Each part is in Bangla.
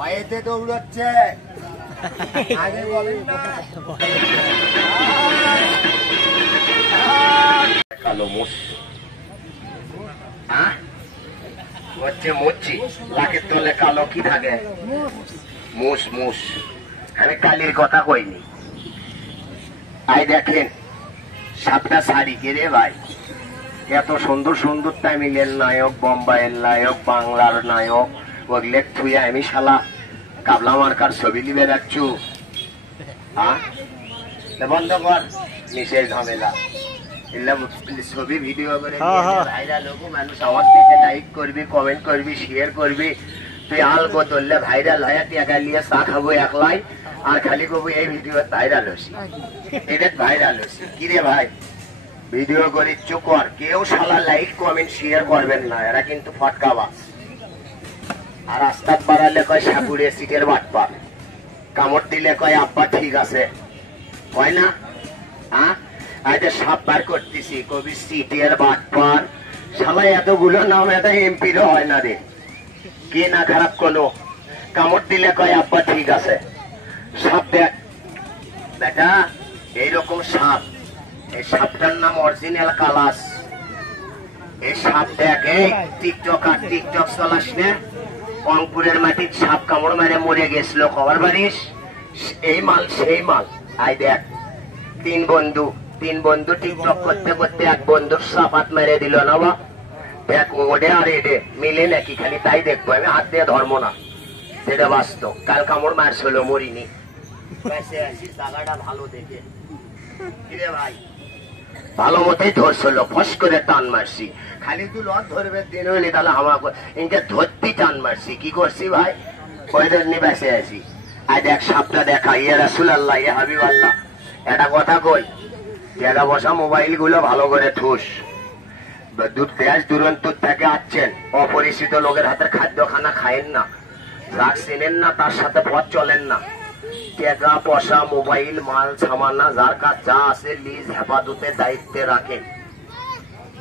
ভয়েতে দৌড়চ্ছে আগে বলেন না কালো মুস হচ্ছে মুচ্ছি লাকের তলে কালো কি থাকে মুস মুস আমি কালির কথা কইনি আই দেখেন সাতটা শাড়ি কেড়ে ভাই এত সুন্দর সুন্দর তামিলের নায়ক বোম্বাইয়ের নায়ক বাংলার নায়ক ওগুলো থুই আমি শালা কাবলা মার্কার ছবি লিবে রাখছু বন্ধ কর নিষেধ ঝামেলা ছবি ভিডিও করে ভাইরাল হোক মানুষ আমার দেখে লাইক করবি কমেন্ট করবি শেয়ার করবি তুই আলগো ধরলে ভাইরাল হয় টাকা নিয়ে চা খাবো একলাই আর খালি কবো এই ভিডিও ভাইরাল হসি এটা ভাইরাল হসি কিরে ভাই ভিডিও করি চুকর কেউ শালা লাইক কমেন্ট শেয়ার করবেন না এরা কিন্তু ফটকাবাজ আর রাস্তা বাড়ালে কয় সাপুরে সিটের বাটপা কামড় দিলে কয় আব্বা ঠিক আছে কয় না আজ সাপ বার করতেছি কবি সিটের বাটপার শালা এতগুলো নাম এত এমপিরও হয় না রে কে না খারাপ কোনো কামড় দিলে কয় আব্বা ঠিক আছে সাপ দেখ বেটা এইরকম সাপ এই সাপটার নাম অরিজিনাল কালাস এই সাপ দেখ এই টিকটক আর টিকটক চলাস না রংপুরের মাটির সাপ কামড় মেরে মরে গেছিল খবর পারিস এই মাল সেই মাল আই দেখ তিন বন্ধু টিকটক করতে করতে এক বন্ধুর সাপ হাত মেরে দিল না বা দেখ ওডে আর এডে মিলে নাকি খালি তাই দেখবো আমি হাত দিয়ে ধর্ম না সেটা বাস্তব কাল কামড় মারছিল মরিনি জায়গাটা ভালো দেখে কিরে ভাই ভালো মতোই ধরছিল ফস করে টান মারছি খালি তুই লত ধরবে দিন হইলে তাহলে আমার ইনকে ধরতি টান মারছি কি করছি ভাই কয়দের নিয়ে বেসে আছি আজ এক সাপটা দেখা ইয়া রাসূলুল্লাহ ইয়া হাবিবাল্লাহ একটা কথা কই জায়গা বসা মোবাইল গুলো ভালো করে ঠুস দেশ দূরান্তর থেকে আসছেন অপরিচিত লোকের হাতের খাদ্য খানা খায়েন না যার চেনেন না তার সাথে পথ চলেন না টাকা পয়সা মোবাইল মাল সামানা যার কাজ যা আছে লিজ হেফাজতের দায়িত্বে রাখেন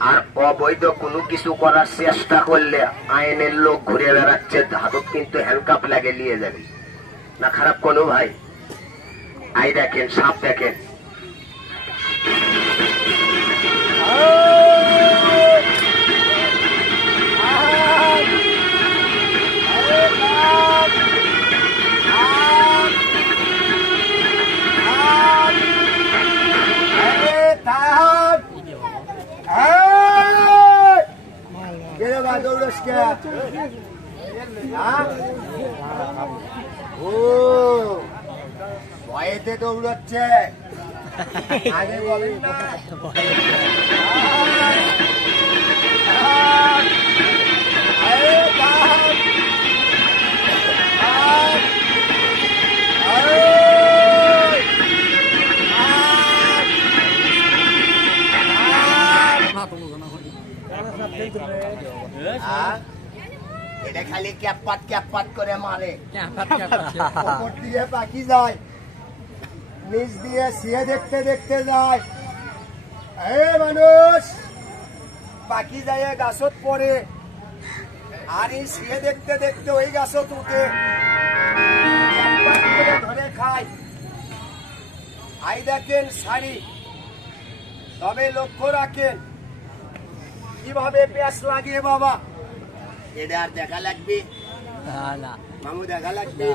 আর অবৈধ কোনো কিছু করার চেষ্টা করলে আইনের লোক ঘুরে বেড়াচ্ছে হাতত কিন্তু হ্যান্ডকাপ লাগে নিয়ে যাবে না খারাপ কোনো ভাই আই দেখেন সাপ দেখেন ভয়েতে দৌড়চ্ছে আগে বলেন না এটা খালি ক্যাপাট করে মারে উপর দিয়ে পাখি যায় নিচ দিয়ে সিয়ে দেখতে দেখতে যায় মানুষ পাখি যায় গাছত পড়ে আর এই সিয়ে দেখতে দেখতে ওই গাছত উঠে ধরে খায় আই দেখেন শাড়ি তবে লক্ষ্য রাখেন কিভাবে প্যাঁচ লাগিয়ে বাবা এটা আর দেখা লাগবে মামু দেখা লাগবে